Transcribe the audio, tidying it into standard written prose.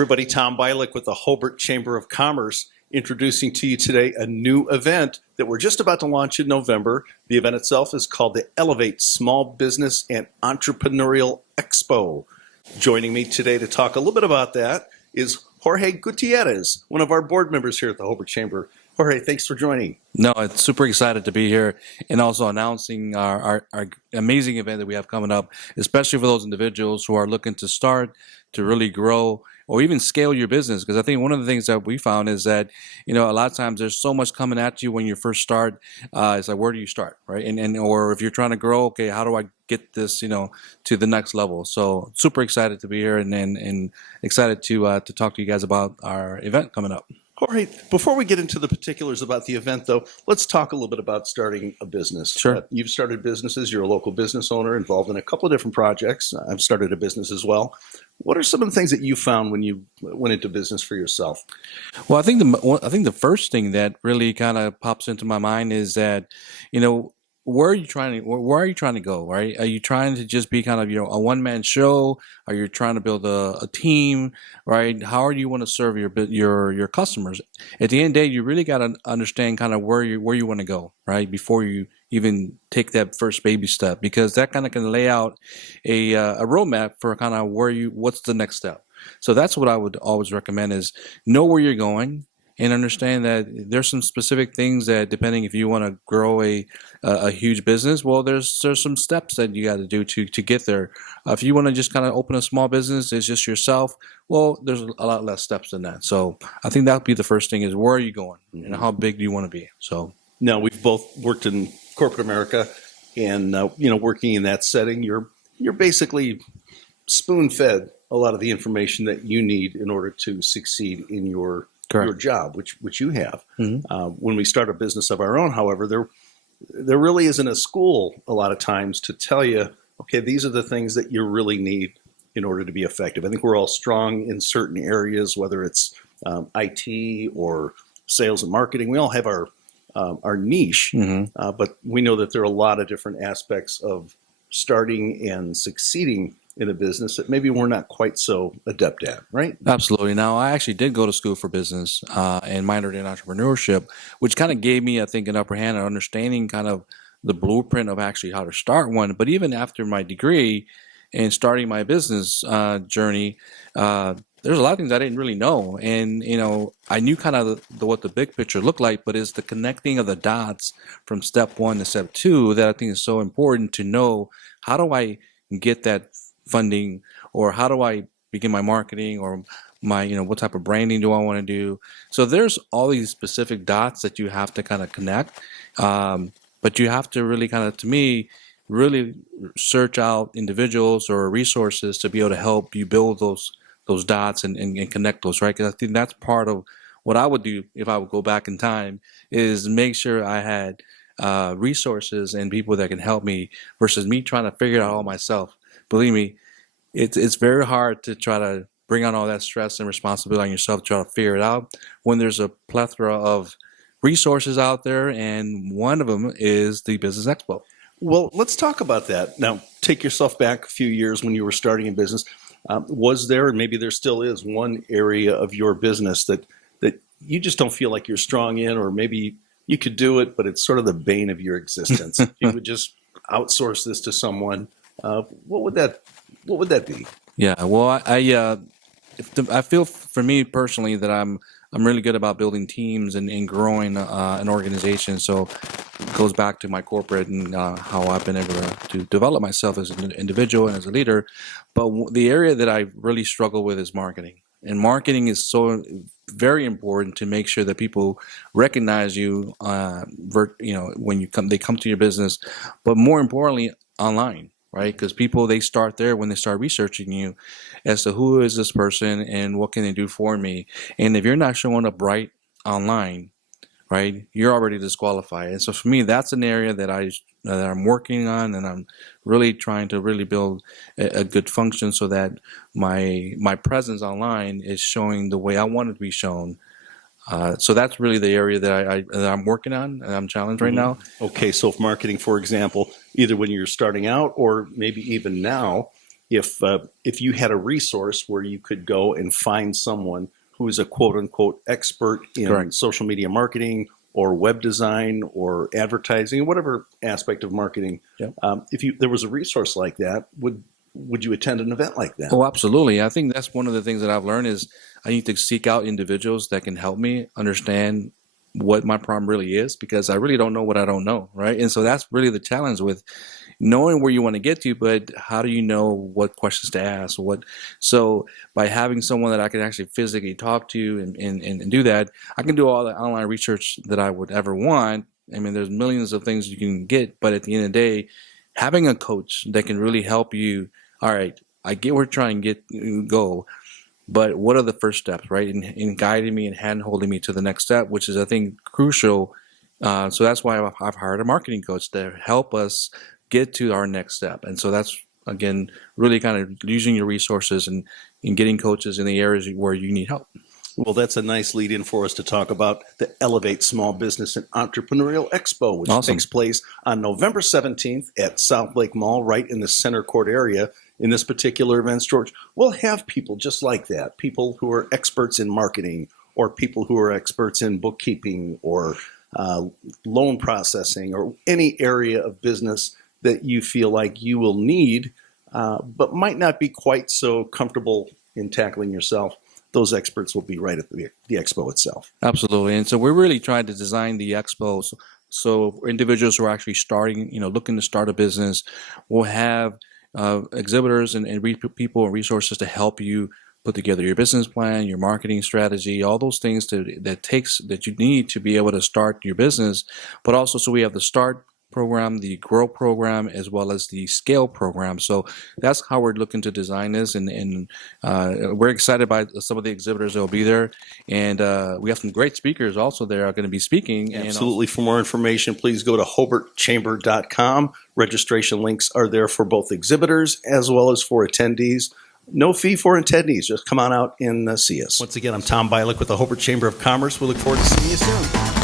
everybody, Tom Bialik with the Hobart Chamber of Commerce, introducing to you today a new event that we're just about to launch in November. The event itself is called the Elevate Small Business and Entrepreneurial Expo. Joining me today to talk a little bit about that is Jorge Gutierrez, one of our board members here at the Hobart Chamber. Jorge, thanks for joining. No, it's super excited to be here and also announcing our amazing event that we have coming up, especially for those individuals who are looking to start, to really grow, or even scale your business. Because I think one of the things that we found is that, a lot of times there's so much coming at you when you first start. It's like, where do you start, right? And or if you're trying to grow, okay, how do I get this, to the next level? So super excited to be here and excited to talk to you guys about our event coming up. Jorge, before we get into the particulars about the event, though, let's talk a little bit about starting a business. Sure. You've started businesses. You're a local business owner involved in a couple of different projects. I've started a business as well. What are some of the things that you found when you went into business for yourself? Well, I think the first thing that really kind of pops into my mind is that, where are you trying to go, right? Are you trying to just be kind of, a one-man show? Are you trying to build a team, right? How do you want to serve your customers? At the end of the day, you really got to understand kind of where you want to go, right? Before you even take that first baby step, because that kind of can lay out a roadmap for kind of what's the next step. So that's what I would always recommend is know where you're going. And understand that there's some specific things that, depending if you want to grow a huge business, well, there's some steps that you got to do to get there. If you want to just kind of open a small business, it's just yourself. Well, there's a lot less steps than that. So I think that would be the first thing: is where are you going and how big do you want to be? So now we've both worked in corporate America, and working in that setting, you're basically spoon-fed a lot of the information that you need in order to succeed in your job, which you have. Mm-hmm. When we start a business of our own, however, there really isn't a school a lot of times to tell you, okay, these are the things that you really need in order to be effective. I think we're all strong in certain areas, whether it's IT or sales and marketing. We all have our niche, but we know that there are a lot of different aspects of starting and succeeding in a business that maybe we're not quite so adept at, right? Absolutely. Now, I actually did go to school for business and minored in entrepreneurship, which kind of gave me, I think, an upper hand of understanding kind of the blueprint of actually how to start one. But even after my degree and starting my business journey, there's a lot of things I didn't really know. And, I knew kind of what the big picture looked like, but it's the connecting of the dots from step one to step two that I think is so important to know. How do I get that funding, or how do I begin my marketing, or my, what type of branding do I want to do? So there's all these specific dots that you have to kind of connect. But you have to really kind of, to me, really search out individuals or resources to be able to help you build those dots and connect those, right? Because I think that's part of what I would do if I would go back in time, is make sure I had resources and people that can help me versus me trying to figure it out all myself. Believe me, it's very hard to try to bring on all that stress and responsibility on yourself to try to figure it out when there's a plethora of resources out there, and one of them is the Business Expo. Well, let's talk about that. Now, take yourself back a few years when you were starting a business. Was there, and maybe there still is, one area of your business that you just don't feel like you're strong in, or maybe you could do it, but it's sort of the bane of your existence? If you would just outsource this to someone, what would that be? Yeah, well, I feel for me personally that I'm really good about building teams and growing an organization. So it goes back to my corporate and how I've been able to develop myself as an individual and as a leader. But the area that I really struggle with is marketing. And marketing is so very important to make sure that people recognize you, when they come to your business, but more importantly, online. Right? Because people, they start there when they start researching you as to who is this person and what can they do for me. And if you're not showing up bright online, right, you're already disqualified. And so for me, that's an area that I'm working on, and I'm really trying to really build a good function so that my presence online is showing the way I want it to be shown. So that's really the area that I'm working on and I'm challenged right now. Okay, so if marketing, for example, either when you're starting out or maybe even now, if you had a resource where you could go and find someone who is a quote unquote expert in Correct. social media marketing or web design or advertising, whatever aspect of marketing, Yep. if there was a resource like that, would you attend an event like that? Oh, absolutely. I think that's one of the things that I've learned is I need to seek out individuals that can help me understand what my problem really is, because I really don't know what I don't know, right? And so that's really the challenge with knowing where you want to get to, but how do you know what questions to ask? So by having someone that I can actually physically talk to and do that, I can do all the online research that I would ever want. I mean, there's millions of things you can get, but at the end of the day, having a coach that can really help you, all right, I get where you're trying to go, but what are the first steps, right? In guiding me and hand holding me to the next step, which is, I think, crucial. So that's why I've hired a marketing coach to help us get to our next step. And so that's, again, really kind of using your resources and getting coaches in the areas where you need help. Well, that's a nice lead in for us to talk about the Elevate Small Business and Entrepreneurial Expo, which Awesome. takes place on November 17th at South Lake Mall, right in the center court area. In this particular event, George, we'll have people just like that, people who are experts in marketing or people who are experts in bookkeeping or loan processing or any area of business that you feel like you will need, but might not be quite so comfortable in tackling yourself. Those experts will be right at the expo itself. Absolutely. And so we're really trying to design the expo so individuals who are actually starting, looking to start a business will have exhibitors and people and resources to help you put together your business plan, your marketing strategy, all those things that you need to be able to start your business. But also, so we have the start program, the grow program, as well as the scale program. So that's how we're looking to design this, and we're excited by some of the exhibitors that will be there, and we have some great speakers also there are going to be speaking. Absolutely. For more information, please go to hobartchamber.com. Registration links are there for both exhibitors as well as for attendees. No fee for attendees. Just come on out and see us. Once again, I'm Tom Bialik with the Hobart Chamber of Commerce. We look forward to seeing you soon.